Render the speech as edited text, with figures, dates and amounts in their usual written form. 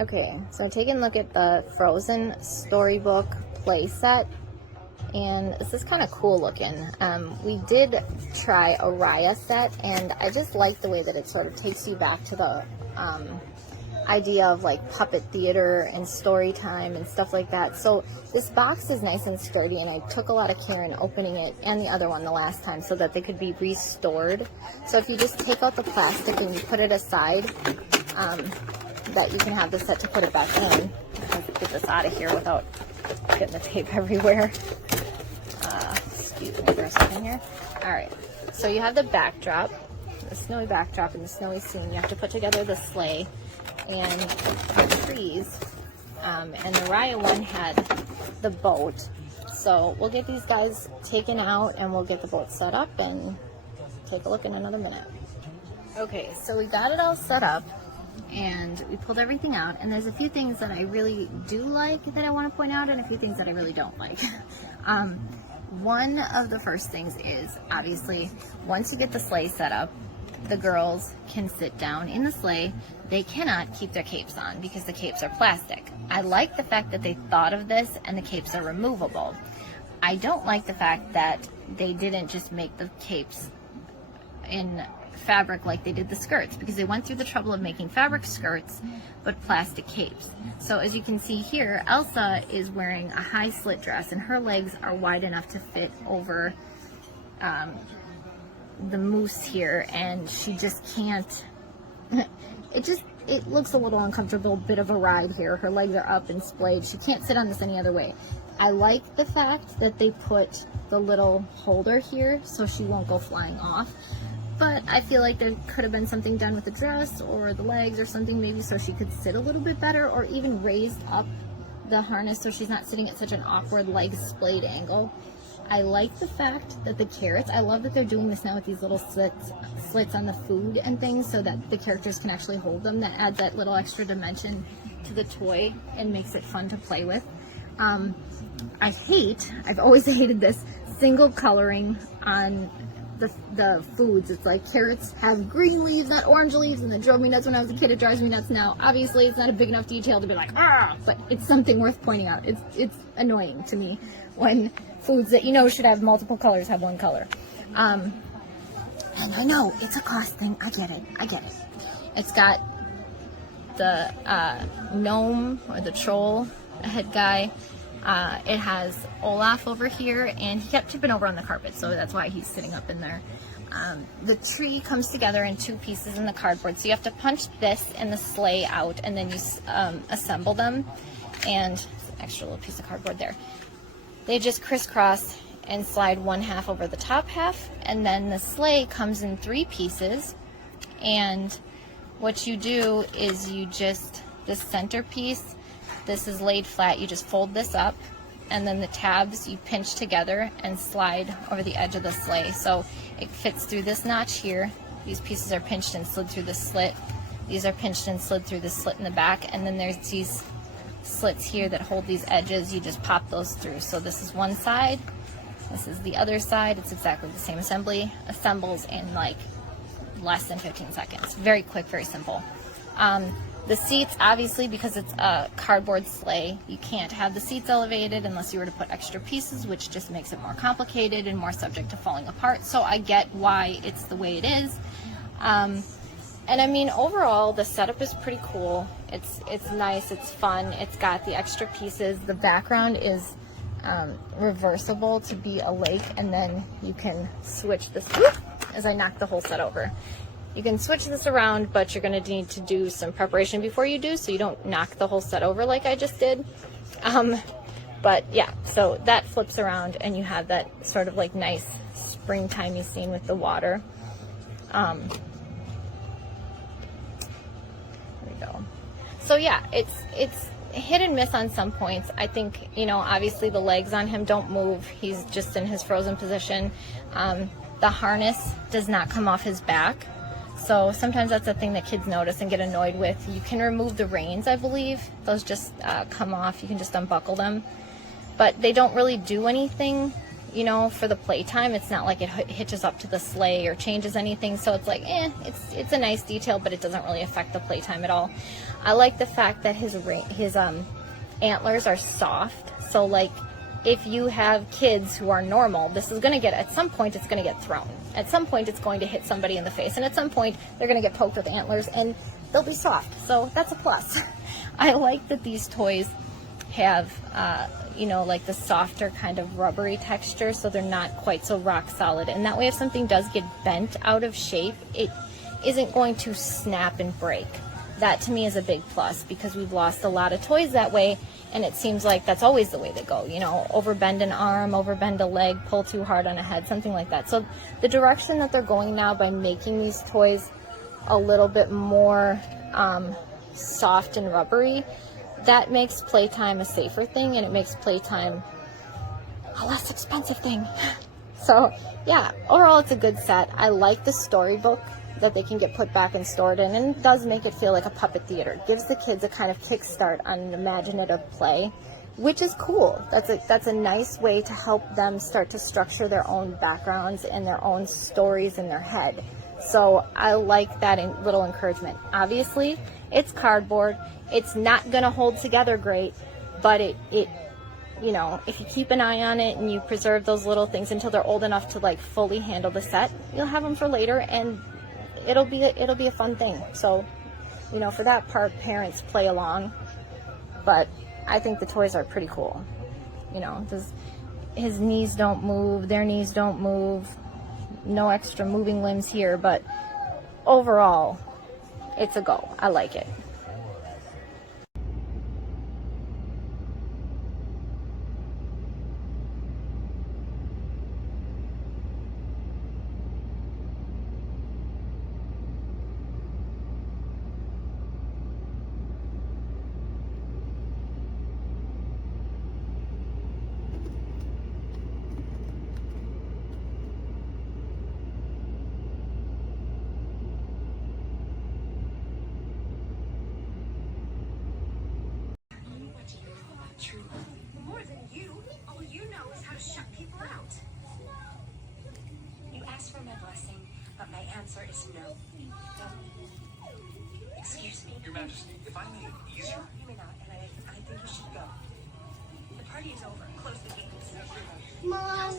Okay, so taking a look at the Frozen storybook play set, and this is kind of cool looking. We did try a Raya set, and I just like the way that it sort of takes you back to the idea of like puppet theater and story time and stuff like that. So this box is nice and sturdy, and I took a lot of care in opening it and the other one the last time so that they could be restored. So if you just take out the plastic and you put it aside, that you can have the set to put it back in. Let's get this out of here without getting the tape everywhere. Excuse me for a second here. Alright, so you have the backdrop, the snowy backdrop and the snowy scene. You have to put together the sleigh and the trees. And the Raya one had the boat. So we'll get these guys taken out and we'll get the boat set up and take a look in another minute. Okay, so we got it all set up and we pulled everything out, and there's a few things that I really do like that I want to point out and a few things that I really don't like. One of the first things is, obviously, once you get the sleigh set up, the girls can sit down in the sleigh. They cannot keep their capes on because the capes are plastic. I like the fact that they thought of this and the capes are removable. I don't like the fact that they didn't just make the capes in fabric like they did the skirts, because they went through the trouble of making fabric skirts but plastic capes. So as you can see here, Elsa is wearing a high slit dress and her legs are wide enough to fit over the moose here, and she just can't it looks a little uncomfortable, bit of a ride here. Her legs are up and splayed. She can't sit on this any other way. I like the fact that they put the little holder here so she won't go flying off. But I feel like there could have been something done with the dress or the legs or something, maybe so she could sit a little bit better, or even raised up the harness so she's not sitting at such an awkward leg splayed angle. I like the fact that the carrots, I love that they're doing this now with these little slits on the food and things so that the characters can actually hold them. That adds that little extra dimension to the toy and makes it fun to play with. I've always hated this single coloring on the foods. It's like carrots have green leaves, not orange leaves, and that drove me nuts when I was a kid. It drives me nuts now. Obviously, it's not a big enough detail to be like, ah, but it's something worth pointing out. It's annoying to me when foods that you know should have multiple colors have one color. And I know it's a cost thing. I get it. It's got the gnome or the troll head guy. It has Olaf over here, and he kept tipping over on the carpet, so that's why he's sitting up in there. The tree comes together in two pieces in the cardboard, so you have to punch this and the sleigh out, and then you assemble them, and extra little piece of cardboard there. They just crisscross and slide one half over the top half, and then the sleigh comes in three pieces, and what you do is you just, this center piece, this is laid flat, you just fold this up, and then the tabs you pinch together and slide over the edge of the sleigh. So it fits through this notch here. These pieces are pinched and slid through the slit. These are pinched and slid through the slit in the back, and then there's these slits here that hold these edges. You just pop those through. So this is one side, this is the other side. It's exactly the same assembly. Assembles in like less than 15 seconds. Very quick, very simple. The seats, obviously, because it's a cardboard sleigh, you can't have the seats elevated unless you were to put extra pieces, which just makes it more complicated and more subject to falling apart. So I get why it's the way it is. And I mean, overall, the setup is pretty cool. It's nice, it's fun, it's got the extra pieces. The background is reversible to be a lake, and then you can switch this, as I knock the whole set over. You can switch this around, but you're going to need to do some preparation before you do, so you don't knock the whole set over like I just did. But yeah, so that flips around, and you have that sort of like nice springtimey scene with the water. There we go. So yeah, it's hit and miss on some points. I think, you know, obviously the legs on him don't move. He's just in his frozen position. The harness does not come off his back. So sometimes that's a thing that kids notice and get annoyed with. You can remove the reins, I believe. Those just come off. You can just unbuckle them. But they don't really do anything you know, for the playtime. It's not like it hitches up to the sleigh or changes anything, so it's like, it's a nice detail, but it doesn't really affect the playtime at all. I like the fact that his antlers are soft, so like if you have kids who are normal, this is going to get, at some point it's going to get thrown. At some point it's going to hit somebody in the face, and at some point they're going to get poked with antlers, and they'll be soft, so that's a plus. I like that these toys have, you know, like the softer kind of rubbery texture, so they're not quite so rock solid, and that way if something does get bent out of shape, it isn't going to snap and break. That to me is a big plus, because we've lost a lot of toys that way, and it seems like that's always the way they go, you know, overbend an arm, overbend a leg, pull too hard on a head, something like that. So the direction that they're going now by making these toys a little bit more soft and rubbery, that makes playtime a safer thing, and it makes playtime a less expensive thing. So yeah, overall it's a good set. I like the storybook that they can get put back and stored in, and it does make it feel like a puppet theater. It gives the kids a kind of kickstart on an imaginative play, which is cool. That's a nice way to help them start to structure their own backgrounds and their own stories in their head. So I like that little encouragement. Obviously, it's cardboard. It's not going to hold together great, but it you know, if you keep an eye on it and you preserve those little things until they're old enough to like fully handle the set, you'll have them for later, and it'll be a fun thing. So, you know, for that part, parents play along, but I think the toys are pretty cool. You know, his knees don't move, their knees don't move, no extra moving limbs here, but overall, it's a go. I like it. More than you. All you know is how to shut people out. You asked for my blessing, but my answer is no. Excuse me. Your Majesty, if I made it easier... No, you may not, and I think we should go. The party is over. Close the gates. Mom.